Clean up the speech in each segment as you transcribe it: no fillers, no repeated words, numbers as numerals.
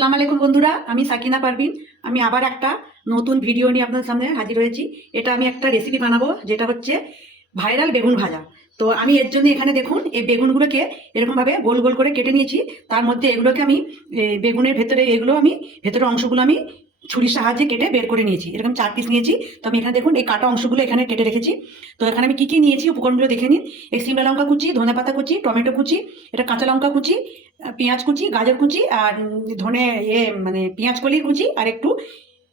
আসসালামু আলাইকুম বন্ধুরা, আমি সাকিনা পারভিন। আমি আবার একটা নতুন ভিডিও নিয়ে আপনাদের সামনে হাজির হয়েছি। এটা আমি একটা রেসিপি বানাবো, যেটা হচ্ছে ভাইরাল বেগুন ভাজা। তো আমি এর জন্য এখানে দেখুন, এই বেগুনগুলোকে এরকমভাবে গোল গোল করে কেটে নিয়েছি। তার মধ্যে এগুলোকে আমি বেগুনের ভেতরে ভেতরের অংশগুলো আমি ছুরির সাহায্যে কেটে বের করে নিয়েছি। এরকম 4 পিস নিয়েছি। তো আমি এখানে দেখুন, এই কাটা অংশগুলো এখানে কেটে রেখেছি। তো এখানে আমি কী নিয়েছি উপকরণগুলো দেখে নিন। এই সিমলা লঙ্কা কুচি, ধনেপাতা কুচি, টমেটো কুচি, এটা কাঁচা লঙ্কা কুচি, পেঁয়াজ কুচি, গাজর কুচি, আর ধনে মানে পেঁয়াজ কলির কুচি, আর একটু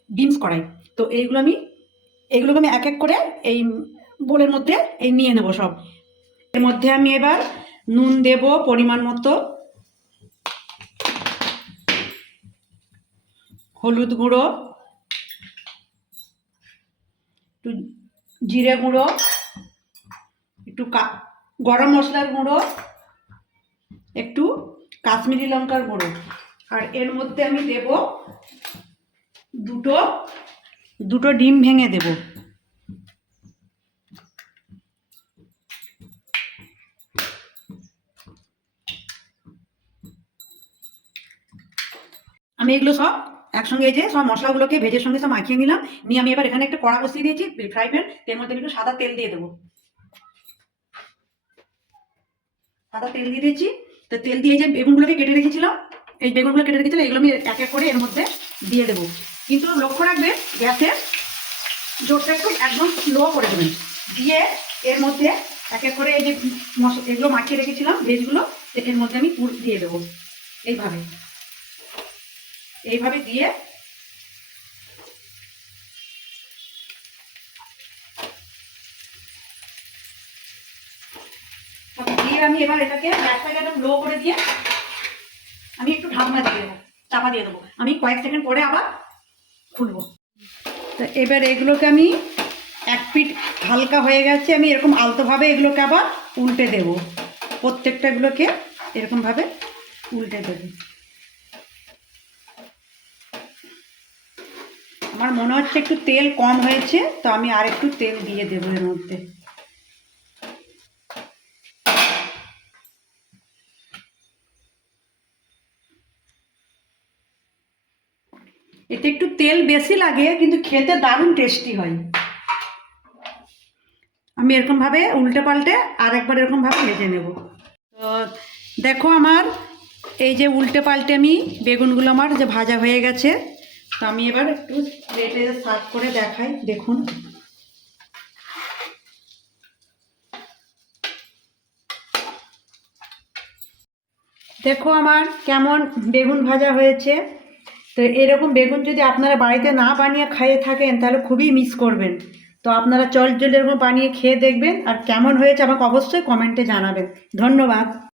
বিনস কড়াই। তো এগুলোকে আমি এক এক করে এই বোলের মধ্যে নিয়ে নেবো সব। এর মধ্যে আমি এবার নুন দেব পরিমাণ মতো, হলুদ গুঁড়ো, একটু জিরে গুঁড়ো, একটু গরম মশলার গুঁড়ো, একটু কাশ্মীরি লঙ্কার গুঁড়ো, আর এর মধ্যে আমি দেব দুটো ডিম ভেঙে দেব। আমি এগুলো সব একসঙ্গে এই যে সব মশলাগুলোকে ভেজের সঙ্গে সব মাখিয়ে নিলাম। নিয়ে আমি এবার এখানে একটা কড়া বসিয়ে দিয়েছি, ফ্রাই প্যান। এর মধ্যে একটু সাদা তেল দিয়ে দেবো। সাদা তেল দিয়ে দিয়েছি। তো তেল দিয়ে যে বেগুনগুলোকে কেটে রেখেছিলাম, এগুলো আমি এক এক করে এর মধ্যে দিয়ে দেবো। কিন্তু লক্ষ্য রাখবেন, গ্যাসের জোরটা একটু একদম লো করে দেবেন। দিয়ে এর মধ্যে এক এক করে এই যে এগুলো মাখিয়ে রেখেছিলাম ভেজগুলো, এর মধ্যে আমি পুর দিয়ে দেবো। এইভাবে দিয়ে আমি এবার এটাকে গ্যাসটাকে একদম লো করে দিয়ে আমি একটু ঢাকনা দিয়ে দেবো, চাপা দিয়ে দেবো। আমি কয়েক সেকেন্ড পরে আবার খুলবো। তো এবার এগুলোকে আমি এক পিঠ হালকা হয়ে গেছে, আমি এরকম আলতোভাবে এগুলোকে আবার উল্টে দেব। প্রত্যেকটা এগুলোকে এরকমভাবে উল্টে দেব। আমার মনে হচ্ছে একটু তেল কম হয়েছে, তো আমি আর একটু তেল দিয়ে দেবো এর মধ্যে। এতে একটু তেল বেশি লাগে, কিন্তু খেতে দারুণ টেস্টি হয়। আমি এরকমভাবে উল্টে পাল্টে আর একবার এরকমভাবে ভেজে নেব। তো দেখো, আমার এই যে উল্টে পাল্টে আমি বেগুনগুলো আমার যে ভাজা হয়ে গেছে। তো আমি এবার একটু প্লেটে সার্ভ করে দেখাই। দেখুন, দেখো আমার কেমন বেগুন ভাজা হয়েছে। তো এরকম বেগুন যদি আপনারা বাড়িতে না বানিয়ে খেয়ে থাকেন, তাহলে খুবই মিস করবেন। তো আপনারা চল এরকম বানিয়ে খেয়ে দেখবেন, আর কেমন হয়েছে আমাকে অবশ্যই কমেন্টে জানাবেন। ধন্যবাদ।